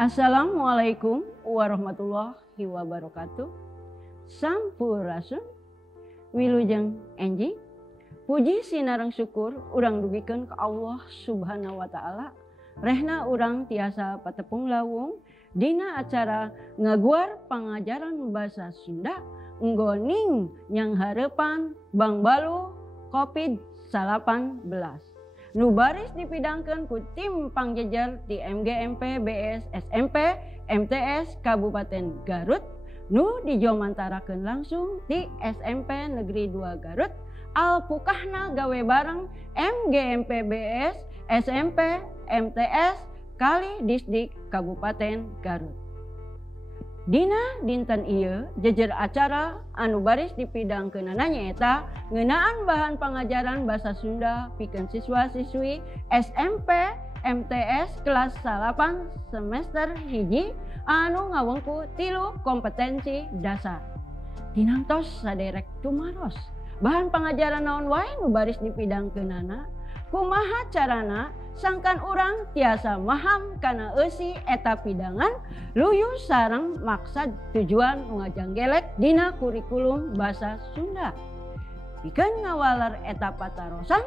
Assalamualaikum warahmatullahi wabarakatuh. Sampurasun, wilujeng enjing. Puji sinareng syukur urang dugikeun ka Allah Subhanahu wa taala. Rehna urang tiasa patepung lawung dina acara ngaguar pangajaran basa Sunda nggoning nyang hareupan Bang Balu COVID-19. Nu baris dipidangkeun ku tim pangjejer di MGMP BS SMP MTS Kabupaten Garut, nu dijomantarakeun langsung di SMP Negeri 2 Garut, alpukahna gawe bareng MGMP BS SMP MTS Kali Disdik Kabupaten Garut. Dina dinten ieu jejer acara anu baris dipidangkeunana nyaeta ngeunaan bahan pangajaran basa Sunda pikeun siswa-siswi SMP MTS kelas 8 semester 1 anu ngawengku 3 kompetensi dasar. Dinantos saderek tumaros bahan pangajaran naon wae nu baris dipidangkeunana, kumaha carana sangkan urang tiasa maham kana eusi eta pidangan luyu sareng maksad tujuan ngajanggelek dina kurikulum basa Sunda. Pikeun ngawaler eta patarosan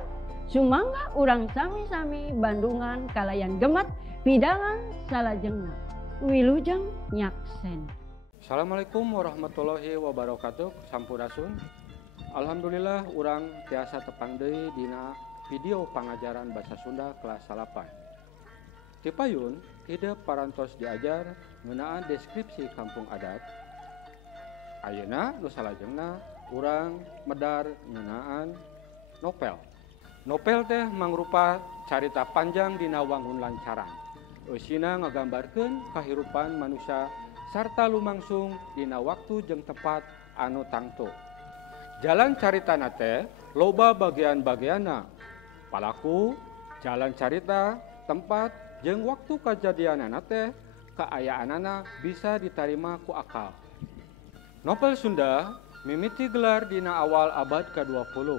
sumangga urang sami-sami Bandungan kalayan gemet pidangan salajengna. Wilujeng nyaksen. Assalamualaikum warahmatullahi wabarakatuh. Sampurasun. Alhamdulillah urang tiasa tepang deui dina video pangajaran bahasa Sunda kelas 8. Ti payun hidup parantos diajar ngeunaan deskripsi kampung adat. Ayeuna nu salajengna urang medar ngeunaan novel. Novel teh mangrupa carita panjang dina wangun lancaran. Eusina ngagambarkeun kahirupan manusia sarta lumangsung dina waktu jeung tepat anu tangtu. Jalan caritana teh loba bagian-bagianna. Palaku, jalan carita, tempat, jeung waktu kajadianana teh kaayaanana bisa ditarima ku akal. Novel Sunda mimiti gelar dina awal abad ke-20.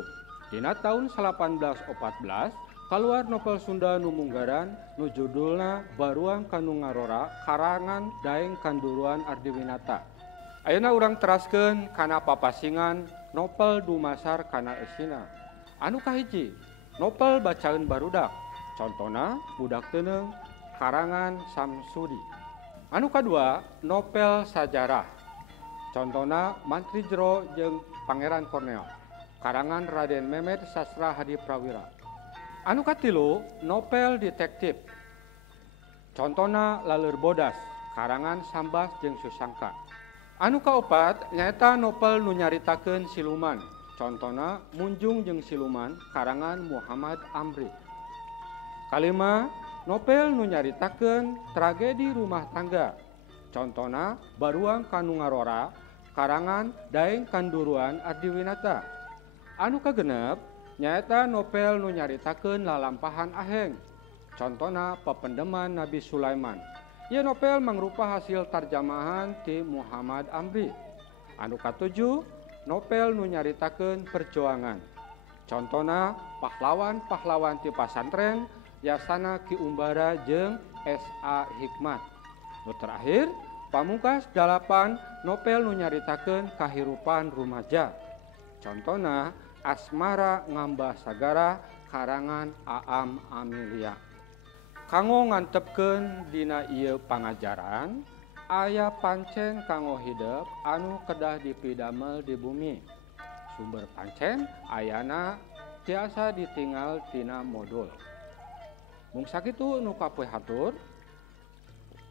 Dina tahun 1814 kaluar novel Sunda nu munggaran nu judulna Baruang Kanu Ngarora karangan Daeng Kanduruan Ardiwinata. Ayeuna urang teraskeun kana papasingan novel dumasar kana eusina. Anu kahiji, novel bacaeun barudak, contona Budak Teuneung karangan Samsudi. Anu kadua, novel sajarah, contona Mantri Jero jeung Pangeran Korneo karangan Raden Memed Sastra Hadi Prawira. Anu katilu, novel detektif, contona Laleur Bodas karangan Sambas jeung Susangka. Anu kaopat nyaeta novel nu nyaritakeun siluman, contona Munjung jeung Siluman karangan Muhammad Amri. Kalima, novel nu nyaritakeun tragedi rumah tangga, contona Baruang Kanu Ngarora karangan Daeng Kanduruan Ardiwinata. Anu kagenep nyaeta novel nu nyaritakeun lalampahan aheng, contona Pependeman Nabi Sulaiman. Ieu novel mangrupa hasil tarjamahan ti Muhammad Amri. Anu katujuh, novel nu nyaritakeun perjuangan, contona pahlawan-pahlawan ti pasantren Yasana Ki Umbara jeung S.A. Hikmat. Nu terakhir, pamungkas 8, novel nu nyaritakeun kahirupan rumaja, contona Asmara Ngambah Sagara karangan Aam Amelia. Kanggo ngantepkeun dina ieu pangajaran, aya pancen kanggo hidup anu kedah dipidamel di bumi. Sumber pancen ayana tiasa ditinggal tina modul. Mung sakitu nu kapoe hatur.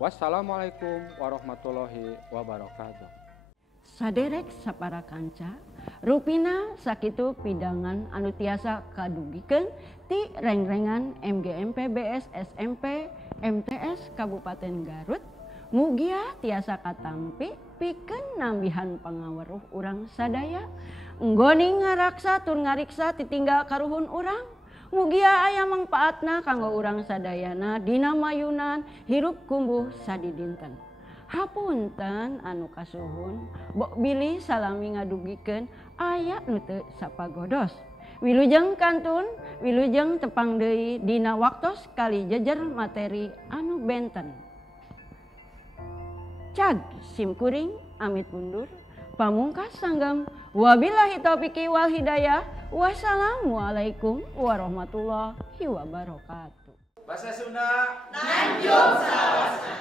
Wassalamualaikum warahmatullahi wabarakatuh. Saderek sapara kanca, rupina sakitu pidangan anu tiasa kadugikeun ti rengrengan MGMP BS SMP MTS Kabupaten Garut. Mugia tiasa katampi pikeun nambihan pangaweruh urang sadaya, nggoning ngaraksa tur ngariksa titinggal karuhun urang. Mugia aya mangpaatna kanggo urang sadayana dina mayunan hirup kumbuh sadidinten. Hapunten anu kasuhun, bok bilih salami ngadugikeun aya nu teu sapagodos. Wilujeng kantun, wilujeng tepang deui dina waktos kali jejer materi anu benten. Cag simkuring amit mundur. Pamungkas sanggam. Wabillahi taufiki wal hidayah. Wassalamualaikum warahmatullahi wabarakatuh. Bahasa Sunda. Nanjung Salawasna.